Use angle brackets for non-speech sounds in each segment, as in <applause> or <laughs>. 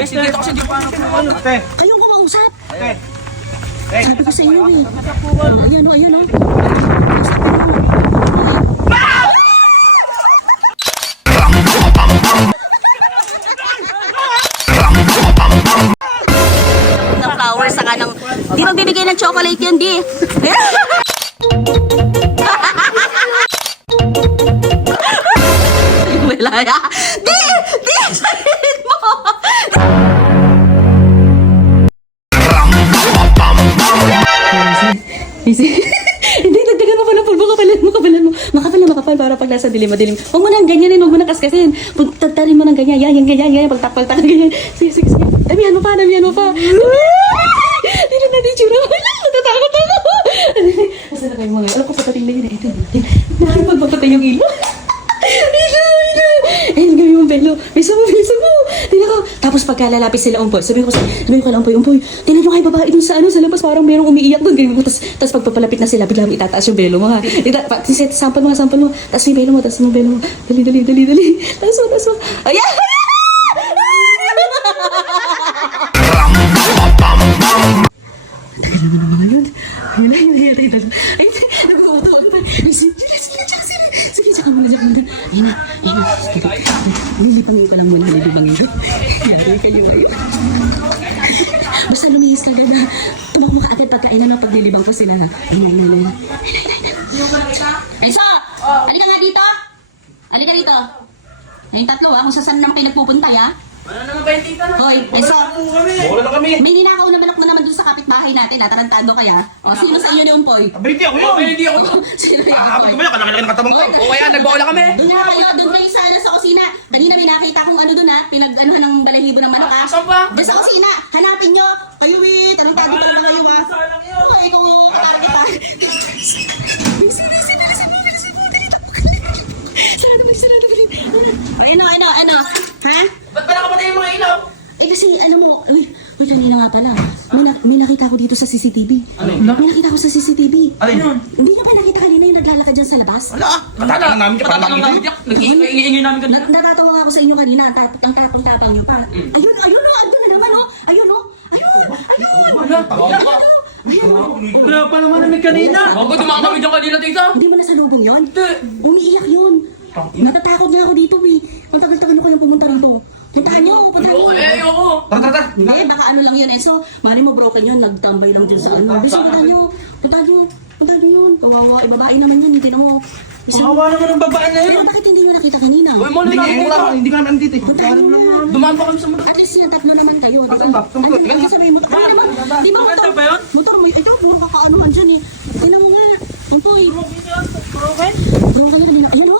Sige, dito kasi di pa ano. Ate, Kayong kumausap. ate. Sabi ko sa iyo eh. Oh, ayan o, ayan o. Mo. ng flowers saka ng di magbibigay ng chocolate yan di <laughs> wala ya di di <laughs> Hindi, dagdagan mo pa ng pulbo, kapalan mo, kapalan mo. Makapal na makapal para pag nasa dilim, madilim. Huwag mo nang ganyanin, huwag mo nang kaskasin. Pag tagtarin mo ng ganyan, yan, yan, ganyan, ganyan, pagtakpal-tak, ganyan. Sige, sige, sige. Damihan mo pa, damihan mo pa. Hindi na natin tsura. Natatakot ako. Asa na kayo mga, alam ko patating na yun. Ito, ito. Nakipagpapatay yung ilo. Ilo, ilo. Ayun, gawin mo, Belo. Bisa mo, bisa mo. Ko. Tapos pagka lalapit sila umpoy, sabi ko, sabi ko kay umpoy, umpoy, tingnan nyo kay babae dun sa ano, sa labas, parang merong umiiyak doon. Ganyan mo. Tapos, tapos pagpapalapit na sila, bigla mo itataas yung belo mo ha. Ita, pa, sample mo, ha, sample mo. Tapos yung belo mo, tapos yung belo mo. Dali, dali, dali, dali. Tapos mo, tapos mo. Ayan! Ko sila. na, na, na. Na, ayun na. Enzo! Halika nga dito. Halika dito. Ayun tatlo ha, kung saan naman kayo nagpupunta ha. Ano naman ba yung tita na? Hoy, Enzo. Wala na kami. May ninakaw na manok na naman dun sa kapitbahay natin, natarantado kaya. O, sino sa inyo ni Umpoy? Abay, hindi ako Oh, yun. hindi ako to. <laughs> Sino ni Ahapit Umpoy? ko ba yan? Kalaki-laki ng katabang ko. O kaya, nagbaula kami. Doon na kayo, doon kayo sa, ano, sa kusina. Kanina may nakita kong ano doon ha, pinag-anuhan ng balahibo ng manok ha. Ah, saan ba? Doon sa kusina, hanapin kasi, alam mo, uy, uy, kanina nga pala. May, na, may nakita ko dito sa CCTV. Ano? May nakita ko sa CCTV. Ano yun? Hindi nyo ba nakita kanina yung naglalakad dyan sa labas? Wala ah. Matatangan namin ka. Lagi namin yak. Nag-iingay namin kanina. Na, natatawa nga ako sa inyo kanina, tap, ang tapang-tapang nyo pa. Ayun, ayun, no, andun na naman, oh. Ayun, oh. Ayun, ayun. Wala. Wala pa naman namin kanina. Ako, dumaan kami dyan kanina, tita. Hindi mo nasalubong yun? Umiiyak yun. Natatakot na ako dito, eh. Ang tagal-tagal nyo kayong pumunta rito. Puntahan nyo, puntahan nyo. Eh, ayoko. Tara, tara. Hindi, baka ano lang yun, eh. So, mali mo broken yun, nagtambay lang dyan sa ano. Bisa, puntahan nyo. Puntahan nyo. Puntahan nyo yun. Kawawa, eh, babae naman yun, hindi na mo. Kawawa naman ang babae na yun. pero bakit hindi nyo nakita kanina? Uy, mo dito. Hindi ka namin andito eh. Puntahan nyo. Dumaan pa kami sa mga... At least yan, tatlo naman kayo. Asan ba? Ano, sabihin mo, ano naman, di ba motor, Maganda ba yun? motor mo, ito, puro kakaanuhan dyan eh. Tingnan mo nga, Umpoy. Okay? Bro, kayo na nila, ayan o.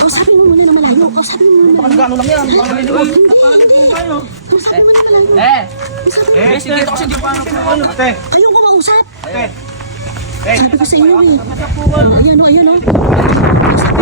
Kausapin mo muna malayo, kausapin mo muna. Baka nag-ano lang yan. Baka. Hindi, hindi. Kausapin mo na malayo. Eh. Mo. Eh, Sige, dito kasi di pa ano. Ate, Ayong kumausap. ate. Eh, Sabi ko sa iyo eh. Ayan o, ayan o. Kausapin mo.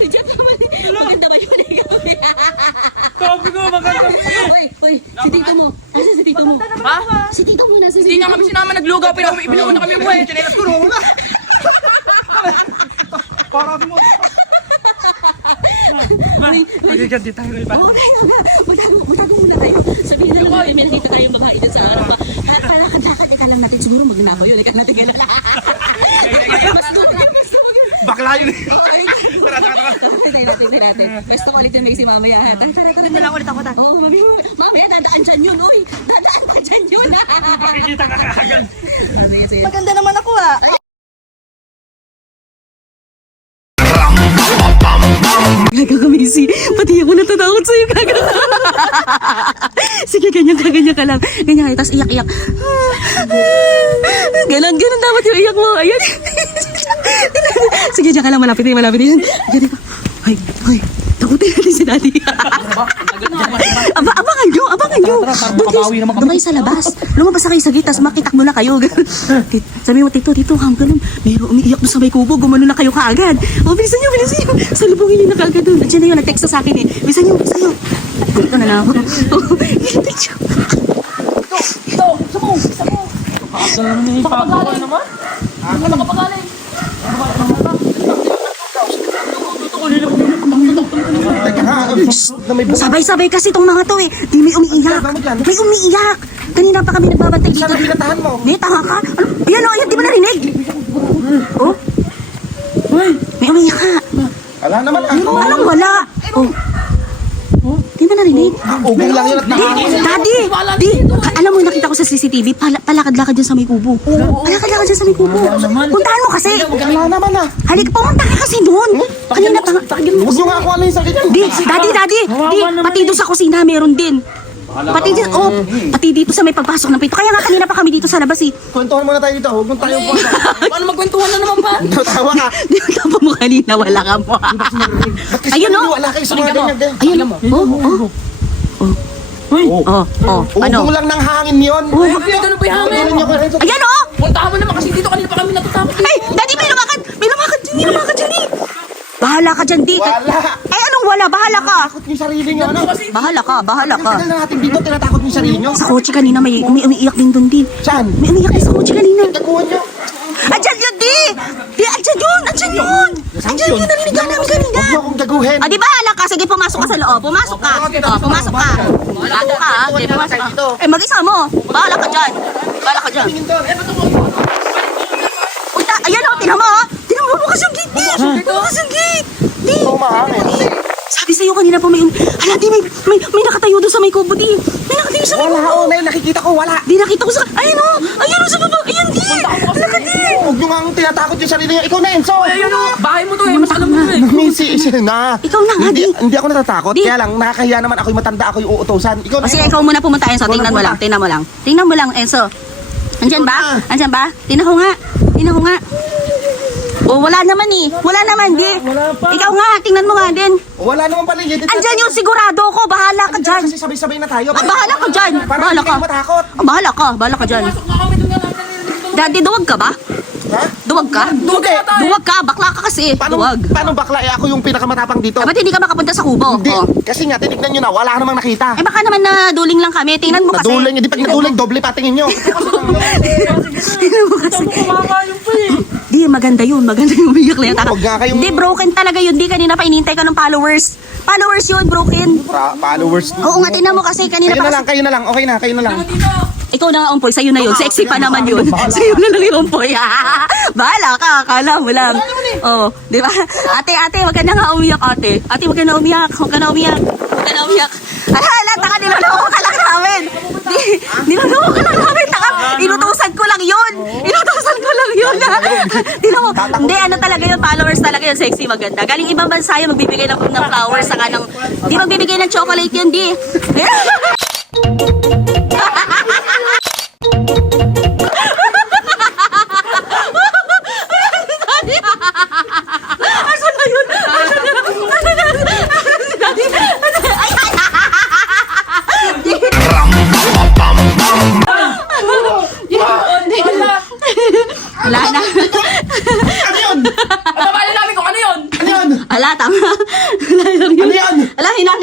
Si Jeff naman. Maganda ba yun? Sabi ko, maganda mo eh. Uy, uy, si tito mo. Nasa si tito mo? Ha? Si tito mo, nasa si Hindi nga kami sinama naglugaw, pero ibinuuna kami mo eh. chinelas ko, wala. Para mo. Uy. Hindi tayo iba. Oo, okay, okay. Magtago, magtago muna tayo. Sabihin na lang natin, may nakita tayong babae dyan sa araw pa. Kalakad-lakad, ika lang natin. Siguro magnabo yun. Ika natin kailan. Mas good lang, mas yun. Bakla yun. Tara, tara, tara. Tingnan natin, tingnan natin. Basta ulit yung may si mamaya. ha? Tara, tara, tara. Dala ulit ako, Oo, mami. Mamaya, dadaan dyan yun, uy. Dadaan pa dyan yun. Makikita ka kagad. Sige, sige. Maganda naman ako ah. Gaga kamisi. Pati ako natatakot sa'yo, gaga. Sige, ganyan ka, ganyan ka lang. Ganyan ka, tapos iyak-iyak. Ganon, ganon dapat yung iyak mo. Ayan. <laughs> Sige, diyan ka lang, malapit din, malapit din. Diyan ka. Hoy, hoy. Ito, Takutin natin si Daddy. <laughs> Aba, abangan nyo, abangan nyo. Kayo sa labas. Lumabas na kayo sa gate, tapos makitakbo na kayo. <laughs> Sabi mo, Tito, Tito, hang ganun. Mayroon umiiyak doon sa may kubo, gumano na kayo kaagad. O, bilisan nyo, bilisan nyo. Salubungin nyo na kaagad doon. Andiyan na yun, nag-text na sa akin eh. Bilisan nyo, bilisan nyo. Dito na lang ako. Oh, Tito, Ito, gusto mo, gusto mo. Nakapagaling naman. Nakapagaling. Teka ha, na may buka. Sabay-sabay kasi itong mga to eh. Di may umiiyak. May umiiyak. Kanina pa kami nagbabantay dito. Sana pinatahan mo. Di, tanga ka. Ano? Ayan o, ayan, di mo narinig? Oh? May umiiyak ka. Wala naman ako. Anong wala? Oh. Mo narinig? Ugong lang yun at nakakasal. daddy, di, ka- alam mo yung nakita ko sa CCTV, pala, palakad-lakad dyan sa may kubo. Palakad-lakad dyan sa may kubo. Puntahan mo kasi. Wala naman ah. Halika, pumunta ka kasi doon. Kanina pa nga. Huwag nyo nga ako ano yung sakit nyo. Di, daddy, daddy, di, pati doon sa kusina meron din. Pati dito, oh, pati dito sa may pagpasok ng pito. Kaya nga kanina pa kami dito sa labas eh. Kwentuhan muna tayo dito. Huwag mong tayo po. <laughs> Paano magkwentuhan na naman ba? <laughs> Tawa ka. Di ba tama mo kanina, wala ka mo. Ayun, oh. wala kayo sa mga ganyan? Ayun, oh, oh, Oh. oh, oh, ano? Ugong lang ng hangin yun. Oh, Ay, ganun pa yung hangin. Ayan oh! Puntahan mo naman kasi dito kanina pa kami natatakot. Ay, daddy, may lumakad! May lumakad dyan, may lumakad dyan eh! Bahala ka dyan, di. Wala. Ay, anong wala? Bahala ka! Takot yung sarili nyo. Ano? Bahala ka, bahala ka. Tagal na natin dito. Tinatakot yung sarili nyo. Sa kotse kanina, may, may umiiyak din doon din. Saan? May umiiyak din sa kotse kanina. Taguan nyo. Andyan yun, di! Di, andyan yun! Andyan yun! Andyan yun, narinig ka namin kanina. Huwag nyo akong gaguhin. Ah, di ba, ala ka? Sige, pumasok ka sa loob. Pumasok ka. Oh, pumasok ka. Pumasok ka, ha? Sige, pumasok ka. Eh, mag-isa mo. Bahala ka dyan. Bahala ka dyan. Tingin doon. Punta, ayan o, tinan mo, ha? Bukas yung gate, di. Bukas yung gate. Di. Ito mahangin. Sabi sa'yo kanina pa may, hala, di, may, may, may nakatayo doon sa may kubo, di. May nakatayo sa may Wala. kubo. Oh, nay, nakikita ko. Wala. Di, nakita ko sa, ayun o, ayun o, sa baba, ayun, di. Hala ka, di. Huwag nyo nga akong tinatakot yung sarili nyo. Ikaw na, Enzo. Ayun o, bahay mo to eh. Masyado mo to eh. Missy, isa na. Ikaw na nga, Hindi, di. hindi ako natatakot. Di. Kaya lang, nakakahiya naman ako yung matanda. Ako yung uutosan. Ikaw na. sige, ikaw muna pumunta, Enzo. Ikaw na Tingnan mo lang, tingnan mo lang. Tingnan mo lang, Enzo. Andyan ba? Andyan ba? Tingnan ko nga. Tingnan ko nga. O, wala naman eh. Wala naman, di. Ikaw nga, tingnan mo nga din. Wala naman pala. Hindi Andyan yung sigurado ko. Bahala ka dyan. Kasi sabay-sabay na tayo. Ah, bahala ka dyan. Para Bahala hindi ka. kayo matakot. Ah, bahala ka. Bahala ka dyan. Daddy, duwag ka ba? Ha? Duwag ka? Duwag eh. Duwag ka. Bakla ka kasi. Paano, Duwag. paano bakla? Eh, ako yung pinakamatapang dito. Eh, ba't hindi ka makapunta sa kubo? Hindi. Oh. Kasi nga, tinignan nyo na. Wala namang nakita. Eh, baka naman na duling lang kami. Tingnan mo kasi. Naduling. Hindi pag naduling, doble patingin nyo. Tingnan mo kasi. Kumakain pa eh. Di, maganda yun. Maganda yung umiyak na yun. Huwag nga kayong- Hindi, broken talaga yun. Di, kanina pa inintay ka ng followers. Followers yun, broken. Pra- followers. Oo nga, tingnan mo kasi kanina Kayo pa na lang, kayo na lang. Okay na, kayo na lang. Dito. Ikaw na nga, Umpoy. Sa'yo na yun. Sexy pa naman yun. Sa'yo na lang yung Umpoy. Bahala ka. Akala mo lang. Oo. Di ba? <laughs> Ate, ate, wag ka na nga umiyak, ate. Ate, wag ka na umiyak. Wag ka na umiyak. Wag ka na umiyak. Ala, ala, taka, niloloko ka lang namin. Di, niloloko ka lang namin. Taka, inutusan ko lang yun. Inutusan ko lang yun. <laughs> Tingnan mo. Hindi, ano talaga yun. Followers talaga yun. Sexy, maganda. Galing ibang bansa yun. Magbibigay ng, ng flowers. Saka ng, di magbibigay ng chocolate yun, di. <laughs>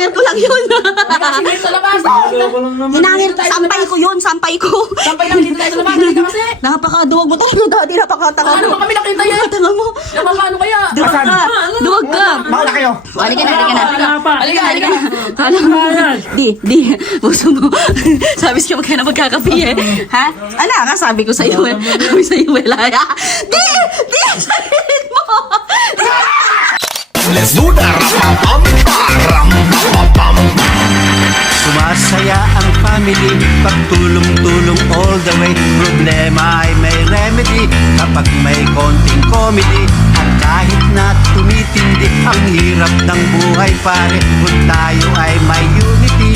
hinangir ko lang yun. Dito sa labas. hinangir, sampay ko yun, sampay ko. Sampay lang dito tayo sa labas. Dito kasi. Napakaduwag mo talaga, Daddy. Napakatanga Ano ba kami nakita yan? Napakatanga mo. Napapano kaya? Duwag ka. Duwag ka. Bahala kayo. Halika na, halika na. Halika, halika. Kala mo. Di, di. Puso mo. Sabi siya, magkana magkakapi eh. Ha? Ala ka, sabi ko sa'yo eh. Sabi sa'yo, wala. Di! Di! Sabihin mo! Let's do pam Sumasaya ang family Pagtulong-tulong all the way. Problema ay may remedy Kapag may konting comedy. At kahit na tumitindi Ang hirap ng buhay pare. Kung tayo ay may unity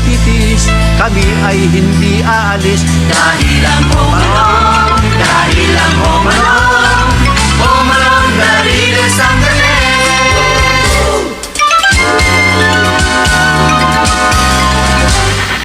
matitis Kami ay hindi aalis. Dahil ang Home Alone Dahil ang Home Alone Home Alone, Dariles ang